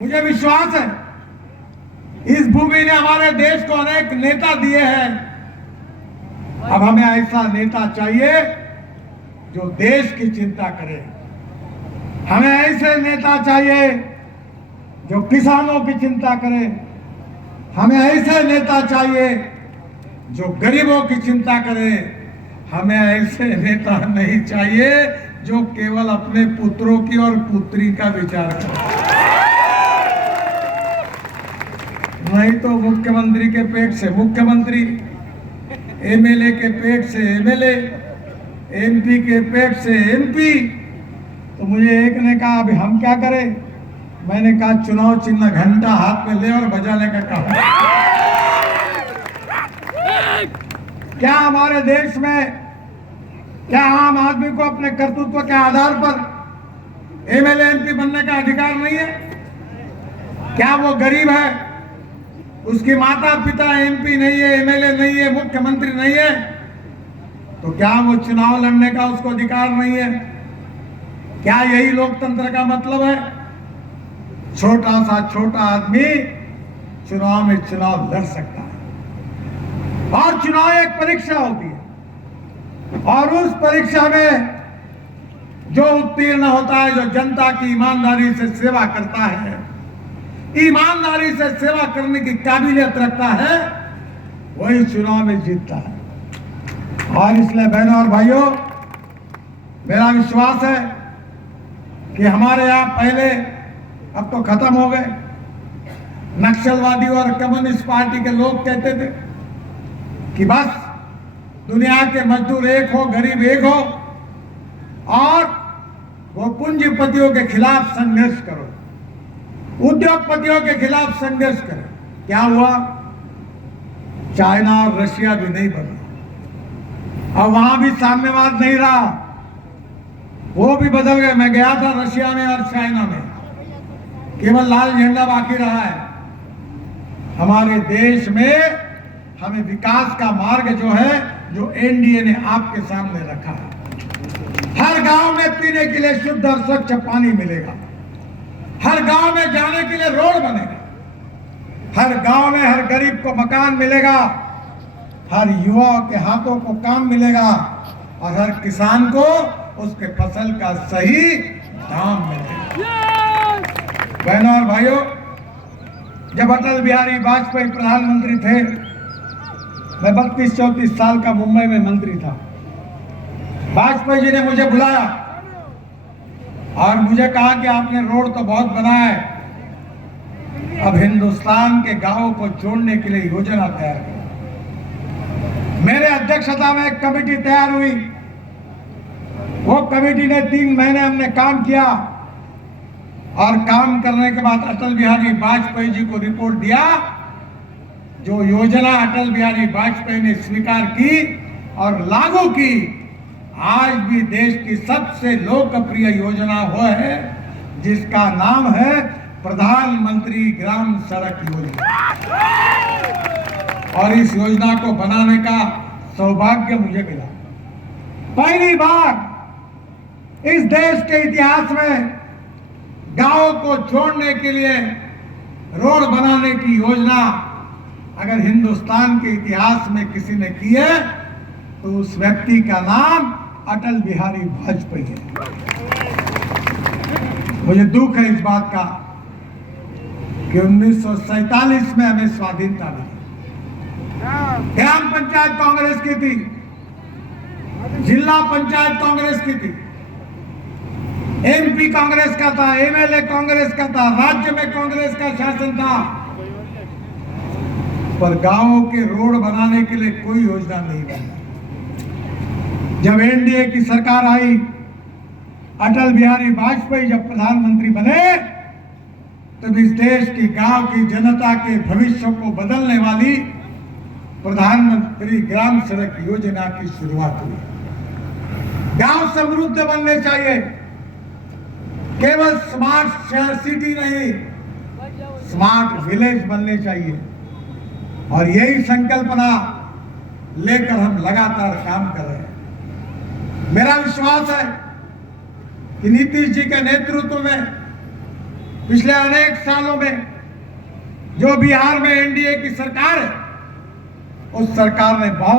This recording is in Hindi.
मुझे विश्वास है इस भूमि ने हमारे देश को अनेक नेता दिए हैं। अब हमें ऐसा नेता चाहिए जो देश की चिंता करे। हमें ऐसे नेता चाहिए जो किसानों की चिंता करे। हमें ऐसे नेता चाहिए जो गरीबों की चिंता करे। हमें ऐसे नेता नहीं चाहिए जो केवल अपने पुत्रों की और पुत्री का विचार करे। नहीं तो मुख्यमंत्री के पेट से मुख्यमंत्री, एमएलए के पेट से एमएलए, एमपी के पेट से एमपी। तो मुझे एक ने कहा अभी हम क्या करें? मैंने कहा चुनाव चिन्ह घंटा हाथ में ले और बजाने का कहा। क्या हमारे देश में क्या आम आदमी को अपने कर्तृत्व के आधार पर एमएलए एमपी बनने का अधिकार नहीं है? क्या वो गरीब है, उसकी माता पिता एमपी नहीं है, एमएलए नहीं है, मुख्यमंत्री नहीं है, तो क्या वो चुनाव लड़ने का उसको अधिकार नहीं है? क्या यही लोकतंत्र का मतलब है? छोटा सा छोटा आदमी चुनाव में चुनाव लड़ सकता है और चुनाव एक परीक्षा होती है और उस परीक्षा में जो उत्तीर्ण होता है, जो जनता की ईमानदारी से सेवा करता है, ईमानदारी से सेवा करने की काबिलियत रखता है, वही चुनाव में जीतता है। और इसलिए बहनों और भाइयों, मेरा विश्वास है कि हमारे यहाँ पहले, अब तो खत्म हो गए, नक्सलवादी और कम्युनिस्ट पार्टी के लोग कहते थे कि बस दुनिया के मजदूर एक हो, गरीब एक हो और वो पूंजीपतियों के खिलाफ संघर्ष करो, उद्योगपतियों के खिलाफ संघर्ष करें। क्या हुआ? चाइना और रशिया भी नहीं बना और वहां भी साम्यवाद नहीं रहा, वो भी बदल गए। मैं गया था रशिया में और चाइना में, केवल लाल झंडा बाकी रहा है। हमारे देश में हमें विकास का मार्ग जो है, जो एनडीए ने आपके सामने रखा है। हर गांव में पीने के लिए शुद्ध और स्वच्छ पानी मिलेगा, हर गांव में जाने के लिए रोड बनेगा, हर गांव में हर गरीब को मकान मिलेगा, हर युवा के हाथों को काम मिलेगा और हर किसान को उसके फसल का सही दाम मिलेगा। बहनों और भाइयों, जब अटल बिहारी वाजपेयी प्रधानमंत्री थे, मैं 32-34 साल का मुंबई में मंत्री था। वाजपेयी जी ने मुझे बुलाया और मुझे कहा कि आपने रोड तो बहुत बनाया है, अब हिंदुस्तान के गांवों को जोड़ने के लिए योजना तैयार करो। मेरे अध्यक्षता में एक कमेटी तैयार हुई। वो कमेटी ने 3 महीने हमने काम किया और काम करने के बाद अटल बिहारी वाजपेयी जी को रिपोर्ट दिया। जो योजना अटल बिहारी वाजपेयी ने स्वीकार की और लागू की, आज भी देश की सबसे लोकप्रिय योजना वो है जिसका नाम है प्रधानमंत्री ग्राम सड़क योजना। और इस योजना को बनाने का सौभाग्य मुझे मिला। पहली बार इस देश के इतिहास में गांवों को जोड़ने के लिए रोड बनाने की योजना अगर हिंदुस्तान के इतिहास में किसी ने की है तो उस व्यक्ति का नाम अटल बिहारी वाजपेयी है। मुझे दुख है इस बात का कि 1947 में हमें स्वाधीनता मिली। ग्राम पंचायत कांग्रेस की थी, जिला पंचायत कांग्रेस की थी, एमपी कांग्रेस का था, एमएलए कांग्रेस का था, राज्य में कांग्रेस का शासन था, पर गांवों के रोड बनाने के लिए कोई योजना नहीं बनी। जब एनडीए की सरकार आई, अटल बिहारी वाजपेयी जब प्रधानमंत्री बने, तब इस देश की गांव की जनता के भविष्य को बदलने वाली प्रधानमंत्री ग्राम सड़क योजना की शुरुआत हुई। गांव समृद्ध बनने चाहिए, केवल स्मार्ट सिटी नहीं, स्मार्ट विलेज बनने चाहिए। और यही संकल्पना लेकर हम लगातार काम कर रहे हैं। मेरा विश्वास है कि नीतीश जी के नेतृत्व में पिछले अनेक सालों में जो बिहार में एनडीए की सरकार है, उस सरकार ने बहुत